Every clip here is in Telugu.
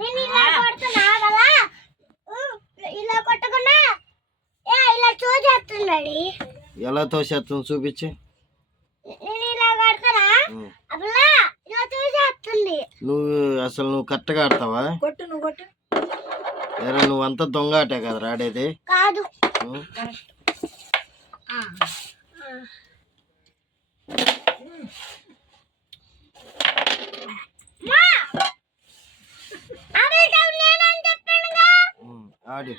నేను ఇలా కొడుతున్నా కదా, ఇలా కొట్టకుండా ఇలా తోసేస్తున్నాడు. ఎలా తోసేస్తుంది చూపించి. నేను ఇలా కొడతానా అప్పుడు ఇలా తోసేస్తుంది. నువ్వు కరెక్ట్గా ఆడతావా? కొట్టు, నువ్వు కొట్టు. నువ్వు అంతా దొంగ ఆటే కదా ఆడేది? కాదు. ఆడు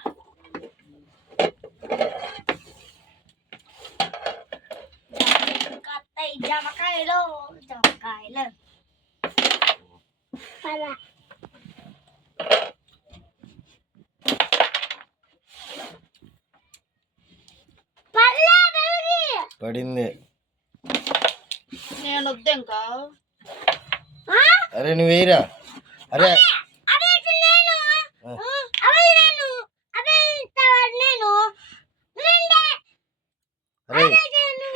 జమకాయలు జమకాయలు పడింది. నేను వద్దు ఇంకా. అరే నువ్వు వేయరా. అరే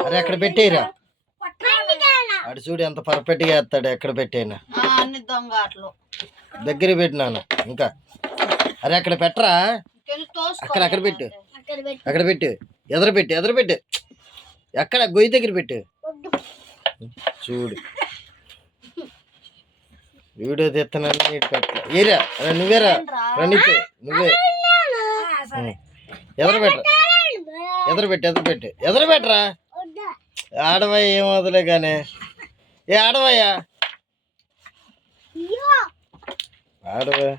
అరే అక్కడ పెట్టేయరా. అటు చూడు ఎంత పర్ఫెక్ట్ గా వేస్తాడు. ఎక్కడ పెట్టేనా అన్ని దొంగ ఆటలు దగ్గర పెట్టినాను ఇంకా. అరే అక్కడ పెట్టరా. అక్కడ పెట్టు. అక్కడ పెట్టు. ఎదరపెట్టు. ఎక్కడ గొయ్యి దగ్గర పెట్టు. చూడు వీడియో తెస్తున్నాను. ఏరా నువ్వేరా ప్రణీత్ నువ్వే. ఎదరపెట్టరా. ఆడవయ్య ఏం వదలే కానీ. ఏ ఆడవయ్యా ఆడవా.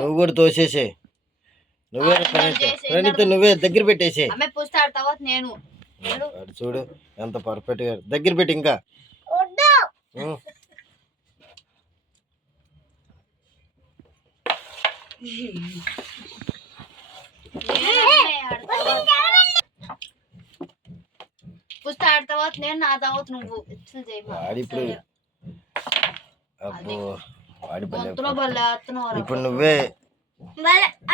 నువ్వు కూడా తోసేసే. నువ్వే ప్రణీత్ నువ్వే దగ్గర పెట్టేసే. నేను చూడు ఎంత పర్ఫెక్ట్ గా దగ్గర పెట్టి. ఇంకా పుస్తక ఆడతావా నేను, నా తర్వాత నువ్వు. ఇప్పుడు అబ్బో వాడి గొంతులో బల్ల ఇప్పుడు నువ్వే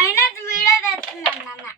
అయినా వీడియో తెస్తున్నాను.